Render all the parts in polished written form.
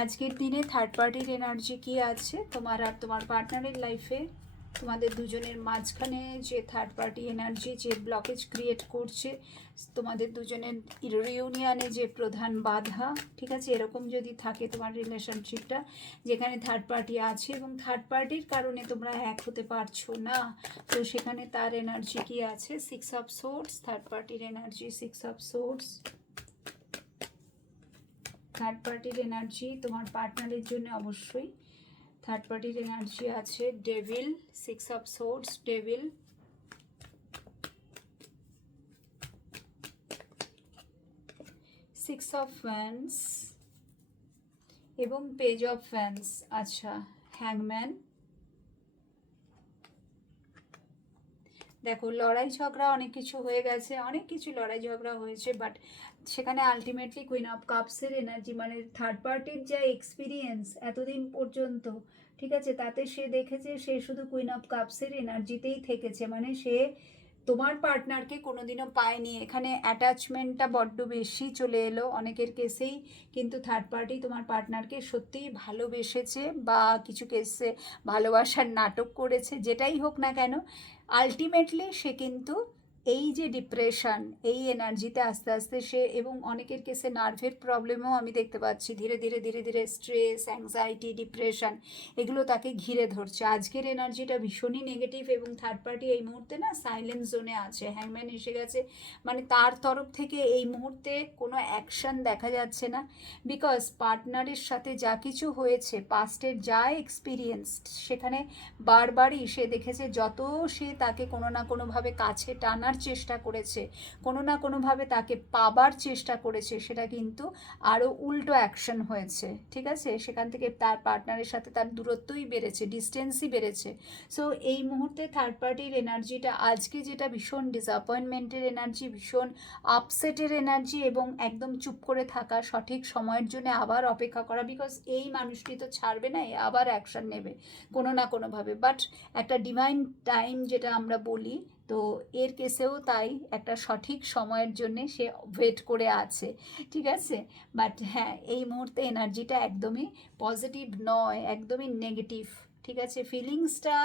আজকের দিনে থার্ড পার্টির এনার্জি কি আছে তোমার আর তোমার পার্টনারের লাইফে? তোমাদের দুজনের মাঝখানে যে থার্ড পার্টি এনার্জি যে ব্লকেজ ক্রিয়েট করছে, তোমাদের দুজনের রিউনিয়নে যে প্রধান বাধা, ঠিক আছে, এরকম যদি থাকে তোমার রিলেশনশিপটা, যেখানে থার্ড পার্টি আছে এবং থার্ড পার্টির কারণে তোমরা এক হতে পারছো না, তো সেখানে তার এনার্জি কি আছে? 6 অফ সোর্স, থার্ড পার্টির এনার্জি 6 অফ সোর্স। থার্ড পার্টির এনার্জি তোমার পার্টনারের জন্য অবশ্যই থার্ড পার্টির এনার্জি আছে devil, 6 of swords, devil, six of fans এবং পেজ অফ ফ্যান্স। আচ্ছা, হ্যাংম্যান। দেখো, লড়াই ঝগড়া অনেক কিছু হয়ে গেছে, অনেক কিছু লড়াই ঝগড়া হয়েছে, বাট সেখানে আলটিমেটলি কুইন অফ কাপসের এনার্জি, মানে থার্ড পার্টির যা এক্সপিরিয়েন্স এতদিন পর্যন্ত, ঠিক আছে, তাতে সে দেখেছে সে শুধু কুইন অফ কাপসের এনার্জিতেই থেকেছে, মানে সে তোমার পার্টনারকে কোনোদিনও পায়নি। এখানে অ্যাটাচমেন্টটা বড্ড বেশি চলে এলো অনেকের কেসেই, কিন্তু থার্ড পার্টি তোমার পার্টনারকে সত্যিই ভালোবেসেছে বা কিছু কেসে ভালোবাসার নাটক করেছে, যেটাই হোক না কেন, আলটিমেটলি সে কিন্তু এই যে ডিপ্রেশন, এই এনার্জিতে আস্তে আস্তে সে, এবং অনেকের কেসে নার্ভের প্রবলেমও আমি দেখতে পাচ্ছি, ধীরে ধীরে ধীরে ধীরে স্ট্রেস, অ্যাংজাইটি, ডিপ্রেশন, এগুলো তাকে ঘিরে ধরছে। আজকের এনার্জিটা ভীষণই নেগেটিভ এবং থার্ড পার্টি এই মুহূর্তে না সাইলেন্স জোনে আছে, হ্যাংম্যান এসে গেছে, মানে তার তরফ থেকে এই মুহূর্তে কোনো অ্যাকশন দেখা যাচ্ছে না, বিকজ পার্টনারের সাথে যা কিছু হয়েছে, পাস্টের যা এক্সপিরিয়েন্স, সেখানে বারবারই সে দেখেছে যত সে তাকে কোনো না কোনোভাবে কাছে টানার চেষ্টা করেছে, কোনো না কোনোভাবে তাকে পাবার চেষ্টা করেছে, সেটা কিন্তু আরও উল্টো অ্যাকশন হয়েছে, ঠিক আছে, সেখান থেকে তার পার্টনারের সাথে তার দূরত্বই বেড়েছে, ডিস্টেন্সই বেড়েছে। সো এই মুহূর্তে থার্ড পার্টির এনার্জিটা আজকে যেটা ভীষণ ডিসঅ্যাপয়েন্টমেন্টের এনার্জি, ভীষণ আপসেটের এনার্জি, এবং একদম চুপ করে থাকা, সঠিক সময়ের জন্য আবার অপেক্ষা করা, বিকজ এই মানুষটি তো ছাড়বে না, আবার অ্যাকশন নেবে কোনো না কোনোভাবে, বাট একটা ডিভাইন টাইম যেটা আমরা বলি, তো এর কেসেও তাই, একটা সঠিক সময়ের জন্যে সে ওয়েট করে আছে, ঠিক আছে। বাট হ্যাঁ, এই মুহূর্তে এনার্জিটা একদমই পজিটিভ নয়, একদমই নেগেটিভ, ঠিক আছে। ফিলিংসটা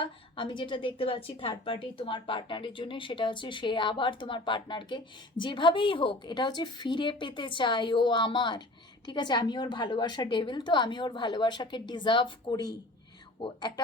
আমি যেটা দেখতে পাচ্ছি থার্ড পার্টি তোমার পার্টনারের জন্য, সেটা হচ্ছে সে আবার তোমার পার্টনারকে যেভাবেই হোক, এটা হচ্ছে ফিরে পেতে চাই, ও আমার, ঠিক আছে, আমি ওর ভালোবাসা ডেভিল, তো আমি ওর ভালোবাসাকে ডিজার্ভ করি, ও একটা